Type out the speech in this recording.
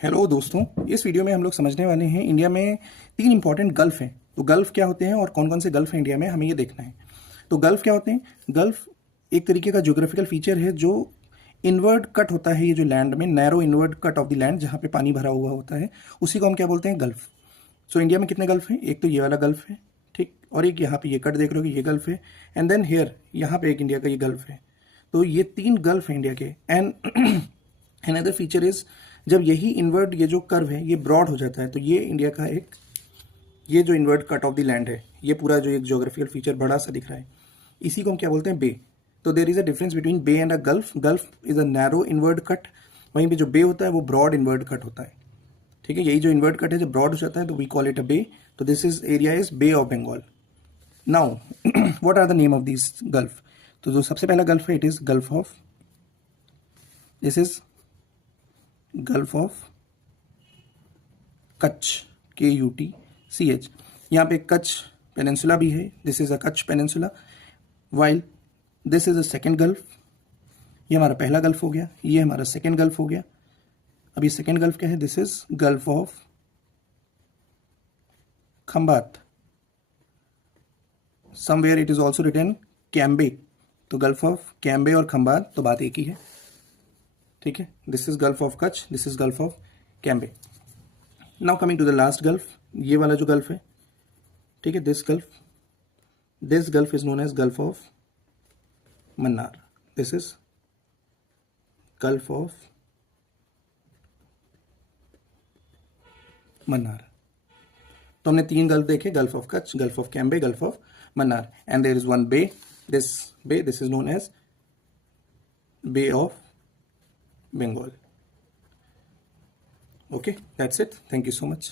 Hello दोस्तों, इस video में हम लोग समझने वाले हैं इंडिया में 3 इंपॉर्टेंट गल्फ हैं। तो गल्फ क्या होते हैं और कौन कौन से गल्फ हैं इंडिया में, हमें ये देखना है। तो गल्फ क्या होते हैं? गल्फ एक तरीके का ज्योग्राफिकल फीचर है जो इनवर्ड कट होता है। ये जो लैंड में narrow inward cut off the land जहाँ पे पानी भरा हुआ होता है, उसी को हम क्या बोलते हैं? गल्फ। सो इंडिया में कितने गल्फ हैं? एक तो ये वाला गल्फ है, ठीक, और एक यहाँ पे ये कट देख रहे हो कि ये गल्फ है, एंड देन हेयर यहाँ पे एक इंडिया का ये गल्फ है। तो ये 3 गल्फ हैं इंडिया के। एंड अनदर फीचर इज, जब यही इनवर्ड ये जो कर्व है ये ब्रॉड हो जाता है, तो ये इंडिया का एक, ये जो inward cut off the land है, ये पूरा जो एक ज्योग्राफिकल फीचर बड़ा सा दिख रहा है, इसी को हम क्या बोलते हैं? बे। तो there is a difference between bay and a gulf. Gulf is a narrow inward cut, वहीं पे जो बे होता है वो ब्रॉड इनवर्ड कट होता है। ठीक है, यही जो इनवर्ड कट है जब ब्रॉड हो जाता है तो we call it a bay. तो this is area is bay of Bengal. Now what are the name of this gulf? तो जो सबसे पहला गल्फ है, it is gulf of, this is gulf of Kutch, KUTCH। यहाँ पे कच्छ पेनिनसुला भी है, this is a Kutch peninsula, while this is a second gulf. ये हमारा पहला गल्फ हो गया, ये हमारा सेकेंड गल्फ हो गया। अब ये सेकेंड गल्फ क्या है? This is gulf of Khambhat, somewhere it is also written Cambay. तो गल्फ ऑफ कैम्बे और खंबात तो बात एक ही है, ठीक है। This is gulf of Kutch, this is gulf of Cambay. Now coming to the last gulf, ये वाला जो गल्फ है, ठीक है, this gulf is known as gulf of Mannar. This is gulf of Mannar. तो हमने 3 गल्फ देखे, gulf of Kutch, gulf of Cambay, gulf of Mannar, and there is one bay. This is known as bay of Bengal. Okay, that's it. Thank you so much.